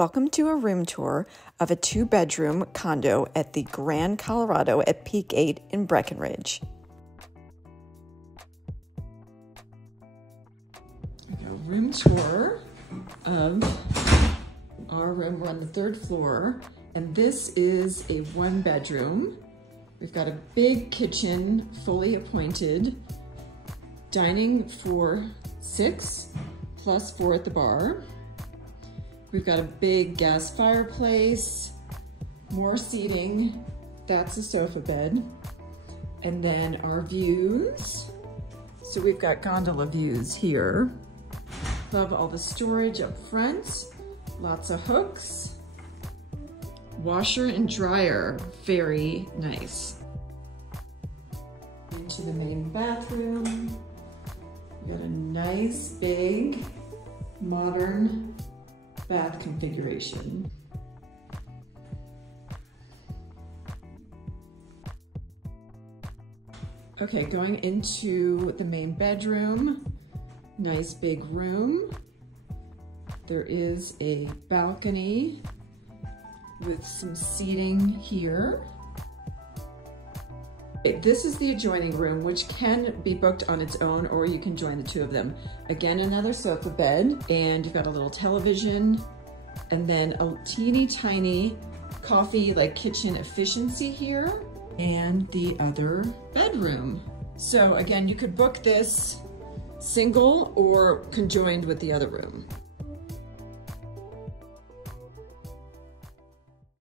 Welcome to a room tour of a 2-bedroom condo at the Grand Colorado at Peak 8 in Breckenridge. A room tour of our room. We're on the 3rd floor, and this is a 1-bedroom. We've got a big kitchen, fully appointed, dining for 6 plus 4 at the bar. We've got a big gas fireplace, more seating. That's a sofa bed. And then our views. So we've got gondola views here. Love all the storage up front. Lots of hooks. Washer and dryer, very nice. Into the main bathroom. We got a nice big modern bath configuration. Okay, going into the main bedroom, nice big room. There is a balcony with some seating here. This is the adjoining room, which can be booked on its own, or you can join the 2 of them. Again, another sofa bed, and you've got a little television, and then a teeny tiny coffee kitchen efficiency here, and the other bedroom. So again, you could book this single or conjoined with the other room.